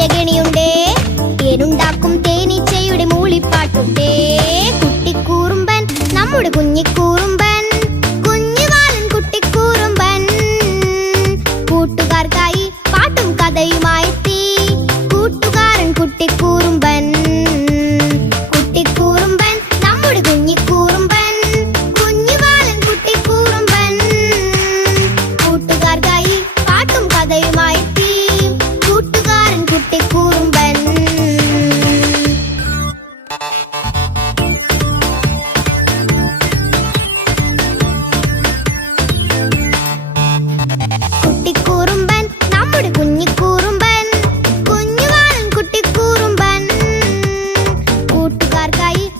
ചെറിയ കെണിയുണ്ടേ, തേനുണ്ടാക്കും തേനീച്ചയുടെ മൂളിപ്പാട്ടുണ്ടേ. കുട്ടിക്കൂറുമ്പൻ നമ്മുടെ കുഞ്ഞിക്കൂറുമ്പൻ, കുഞ്ഞുവാലൻ കുട്ടിക്കൂറുമ്പൻ. കൂട്ടുകാർക്കായി പാട്ടും കഥയുമായെത്തി കൂട്ടുകാരൻ കുട്ടിക്കൂറുമ്പൻ. കുട്ടിക്കൂറുമ്പൻ നമ്മുടെ കുഞ്ഞിക്കൂറുമ്പൻ, കുഞ്ഞുവാലൻ കുട്ടിക്കൂറുമ്പൻ. കൂട്ടുകാർക്കായി പാട്ടും കഥയുമായെത്തി കൂട്ടുകാരൻ കുട്ടിക്കൂറുമ്പൻ. കുട്ടിക്കൂറുമ്പൻ നമ്മുടെ കുഞ്ഞിക്കൂറുമ്പൻ,